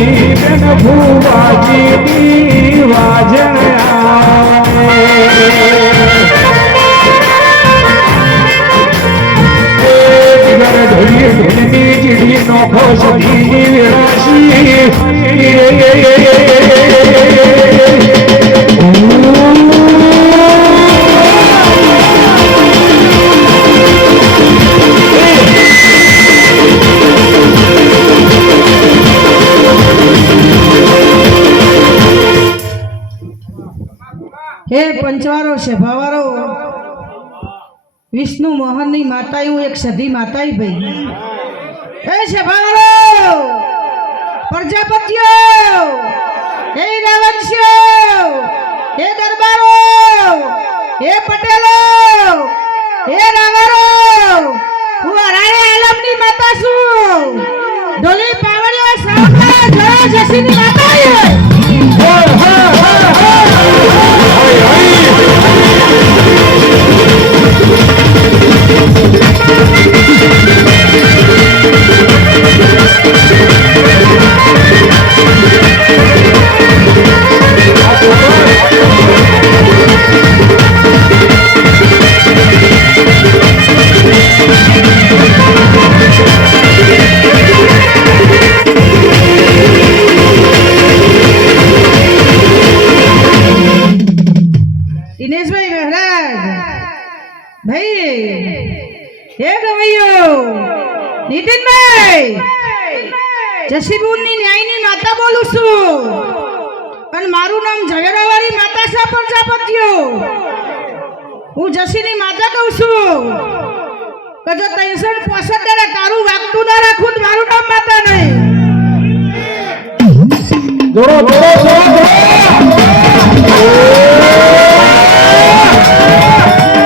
બેન ભુવાજીની વાજણ આવે ઢોલી ઢોલની ચીડી નોખો સદીની વેરાશી હે પંચવારો સભાવારો વિષ્ણુ મોહનની માતા હું એક સધી માતા ભાઈ હે સભાવારો પ્રજાપતિઓ હે રાવણસ્યો હે દરબારો હે પટેલો હે રાવરો હું રાય આલમની માતા છું ઢોલી પાવડીઓ સાવલા જય જસીની માતા દિનેશભાઈ મહારાજ ભાઈ હે ગવૈયો નીતિનભાઈ જસીબુનની ન્યાયની માતા બોલું છું અને મારું નામ ઝવેરાવાળી માતા છે પ્રજાપતિઓ હું જસીની માતા કહું છું કે જો 365 તારું વાગતું ના રાખું તો મારું નામ માતા નહીં જોડો જોડો જોડો